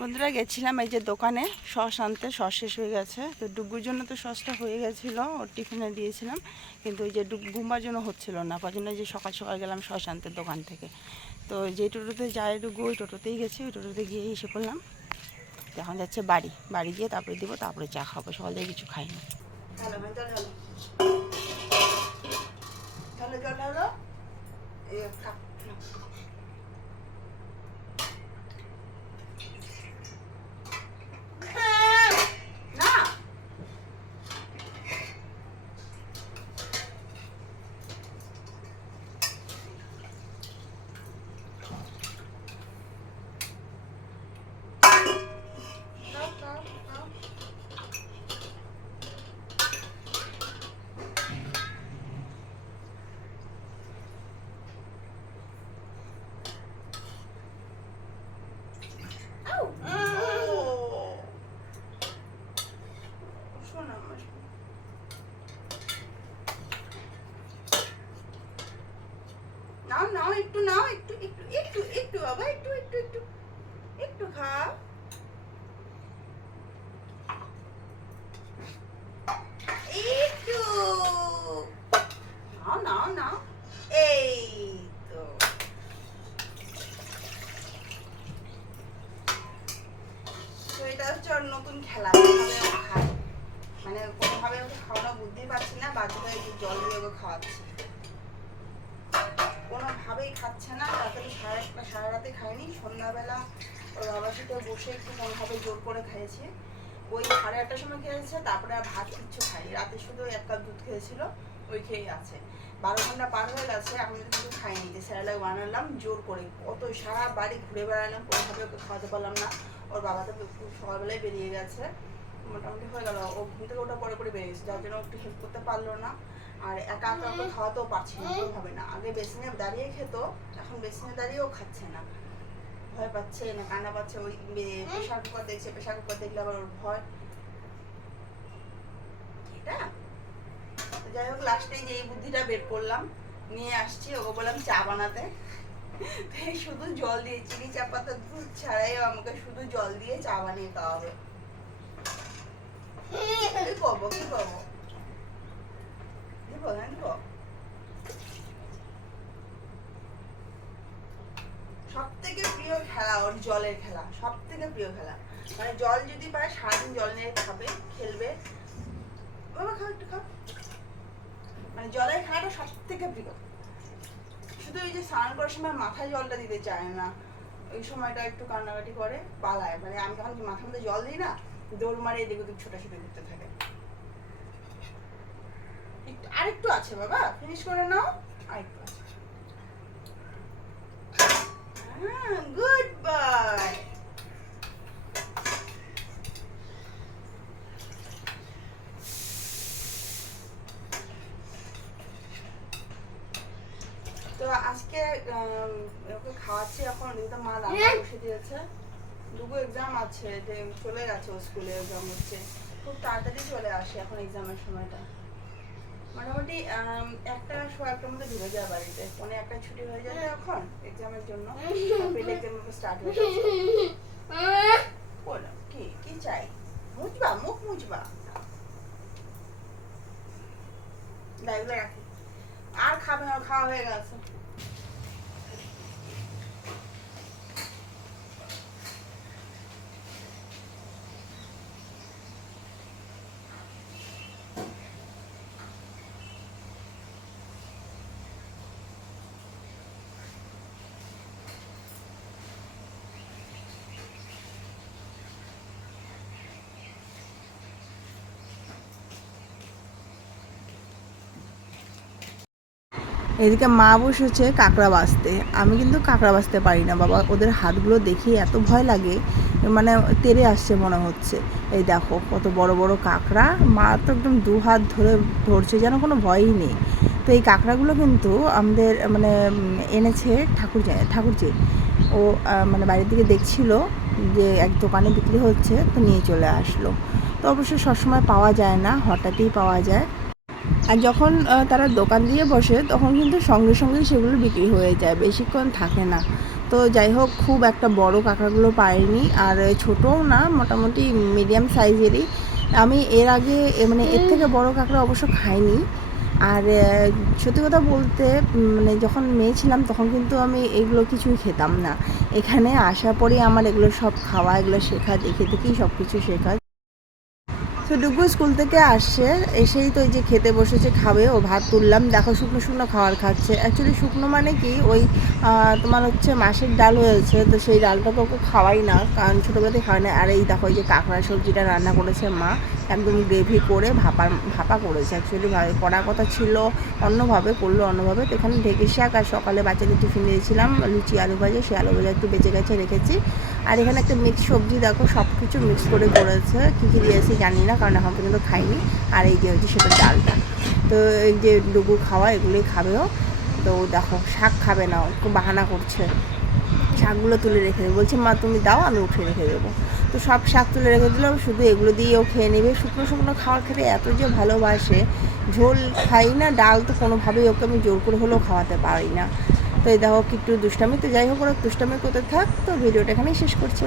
বন্ধুরা গেছিলাম এই যে দোকানে সস আনতে, সস শেষ হয়ে গেছে। তো ডুগুর জন্য তো সসটা হয়ে গেছিলো, ওর টিফিনে দিয়েছিলাম, কিন্তু ওই যে বুম্বার জন্য হচ্ছিল না, তার জন্য যে সকাল সকাল গেলাম সস আনতে দোকান থেকে। তো যে টোটোতে যায় ডুগু ওই টোটোতেই গেছি, ওই টোটোতে গিয়ে এসে পড়লাম। এখন যাচ্ছে বাড়ি, বাড়ি গিয়ে তারপরে দিব, তারপরে চা খাবো, সকাল থেকে কিছু খাইনি। হ্যালো হ্যালো হ্যালো জল হলো নাও নাও একটু, নাও একটু একটু একটু একটু বাবা, একটু একটু একটু একটু খাও। একটু নাও নাও নাও, এই তো। তো এটা হচ্ছে ওর নতুন খেলা, খায় মানে কোনোভাবে ওকে খাওয়ানো বুঝতে পারছি না, বাধ্য হয়ে জল দিয়ে ওকে খাওয়াচ্ছি। কোনোভাবেই খাচ্ছে না, রাতে সারা রাতে খায়নি, সন্ধ্যাবেলা ওর বাবার সাথে বসে একটু কোনোভাবে জোর করে খেয়েছে। ওই 8:30টার সময় খেয়েছে, তারপরে আর ভাত কিচ্ছু খায়নি, রাতে শুধু 1 কাপ দুধ খেয়েছিল, ওই খেয়েই আছে। 12 ঘন্টা পার হয়ে গেছে, এখন কিন্তু খাইনি। যে স্যারেলাক বানালাম জোর করে, কত সারা বাড়ি ঘুরে বেড়ালাম, কোনোভাবে ওকে খাওয়াতে পারলাম না। ওর বাবা তো সকালবেলায় বেরিয়ে গেছে, মোটামুটি হয়ে গেল, ও ঘুম থেকে ওটা পরে বেরিয়ে গেছে, যার জন্য একটু হেল্প করতে পারলো না। আর একা একা ওকে খাওয়াতেও পারছি না, কোনোভাবে না। আগে বেসিনে দাঁড়িয়ে খেত, এখন বেসিনে দাঁড়িয়েও খাচ্ছে না, ভয় পাচ্ছে না, কান্না পাচ্ছে। ওই প্রেশার কুকার দেখছে, প্রেশার কুকার দেখলে আবার ওর ভয়। এটা যাই হোক, লাস্টে যে এই বুদ্ধিটা বের করলাম, নিয়ে আসছি, ওকে বললাম চা বানাতে। শুধু জল দিয়ে, চিনি চা পাতা দুধ ছাড়াই আমাকে শুধু জল দিয়ে চা বানিয়ে খাওয়াবে। কি করবো, কি করবো, দিব না দিব। সব থেকে প্রিয় খেলা ওর জলের খেলা, সব থেকে প্রিয় খেলা। মানে জল যদি পায় সারাদিন জল নিয়ে খাবে, খেলবে। বাবা খাও, একটু খাও। মানে জলের খেলাটা সব থেকে প্রিয়। শুধু ওই যে স্নান করার সময় মাথায় জলটা দিতে চায় না, ওই সময়টা একটু কান্নাকাটি করে, পালায়। মানে আমি যখন মাথার মধ্যে জল দিই না, দৌড় মারে এদিক ওদিক ছোটাছুটি করতে থাকে। আরেকটু আছে বাবা, ফিনিশ করে নাও, আরেকটু আছে। Good bye. তো আজকে ওকে খাওয়াচ্ছি, এখন তো মা রান্না বসে দিয়েছে। দুটো এক্সাম আছে, যে চলে গেছে ও স্কুলে, এক্সাম হচ্ছে, খুব তাড়াতাড়ি চলে আসে এখন এক্সামের সময়টা। মোটামুটি 1টা-1:15 মধ্যে ঢুকে যায় বাড়িতে, 1:45 ছুটি হয়ে যাবে এখন এক্সামের জন্য, এক্সাম স্টার্ট হয়ে যাচ্ছে। বলো কি কি চাই, মুছবা, মুখ মুছবা, ব্যাগগুলো রাখি। আর খাবে না, খাওয়া হয়ে গেছে। এদিকে মা বসেছে কাঁকড়া বাছতে। আমি কিন্তু কাঁকড়া বাছতে পারি না বাবা, ওদের হাতগুলো দেখে এত ভয় লাগে, মানে তেড়ে আসছে মনে হচ্ছে। এই দেখো কত বড় বড় কাঁকড়া, মা তো একদম 2 হাত ধরে ধরছে, যেন কোনো ভয়ই নেই। তো এই কাঁকড়াগুলো কিন্তু আমাদের মানে এনেছে ঠাকুরজি। ও মানে বাড়ির দিকে দেখছিল যে এক দোকানে বিক্রি হচ্ছে, তো নিয়ে চলে আসলো। তো অবশ্যই সবসময় পাওয়া যায় না, হঠাৎই পাওয়া যায়। আর যখন তারা দোকান দিয়ে বসে, তখন কিন্তু সঙ্গে সঙ্গে সেগুলো বিক্রি হয়ে যায়, বেশিক্ষণ থাকে না। তো যাই হোক, খুব একটা বড় কাঁকড়াগুলো পাইনি, আর ছোটও না, মোটামুটি মিডিয়াম সাইজেরই। আমি এর আগে মানে এর থেকে বড় কাঁকড়া অবশ্য খাইনি। আর সত্যি কথা বলতে মানে যখন মেয়ে ছিলাম তখন কিন্তু আমি এগুলো কিছুই খেতাম না। এখানে আসার পরেই আমার এগুলো সব খাওয়া, এগুলো শেখা, দেখে দেখেই সব কিছু শেখা। তো ডুগু স্কুল থেকে আসছে, এসেই তো এই যে খেতে বসেছে, খাবে। ও ভাত তুললাম, দেখো শুকনো শুকনো খাবার খাচ্ছে। অ্যাকচুয়ালি শুকনো মানে কি, ওই তোমার হচ্ছে মাছের ডাল হয়েছে, তো সেই ডালটা তো ওকে খাওয়াই না, কারণ ছোটোবেলাতে খাওয়াই না। আর এই দেখো এই যে কাঁকড়া সবজিটা রান্না করেছে মা, একদম গ্রেভি করে ভাপা করেছে। অ্যাকচুয়ালি করার কথা ছিল অন্যভাবে, করলো অন্যভাবে। তো এখানে ঢেঁকি শাক, আর সকালে বাচ্চাদের টিফিন দিয়েছিলাম লুচি আলু ভাজা, সেই আলু ভাজা একটু বেঁচে গেছে রেখেছি। আর এখানে একটা মিক্স সবজি, দেখো সব কিছু মিক্স করে করেছে, কী কী দিয়েছি জানি না, কারণ এখন পর্যন্ত খাইনি। আর এই যে হচ্ছে সেটা ডালটা। তো এই যে ডুগু খাওয়া, এগুলোই খাবেও। তো দেখো শাক খাবে না, একটু বাহানা করছে, শাকগুলো তুলে রেখে দেবে, বলছে মা তুমি দাও আমি উঠে রেখে দেবো। তো সব শাক তুলে রেখে দিলাম, শুধু এগুলো দিয়েও খেয়ে নেবে। শুকনো শুকনো খাবার খেতে এত যে ভালোবাসে, ঝোল খাই না, ডাল তো কোনোভাবেই ওকে আমি জোর করে হলেও খাওয়াতে পারি না। তো এই দেখো একটু দুষ্টামি। তো যাই হোক, ওরা দুষ্টামি করতে থাক। তো ভিডিওটা এখানেই শেষ করছি।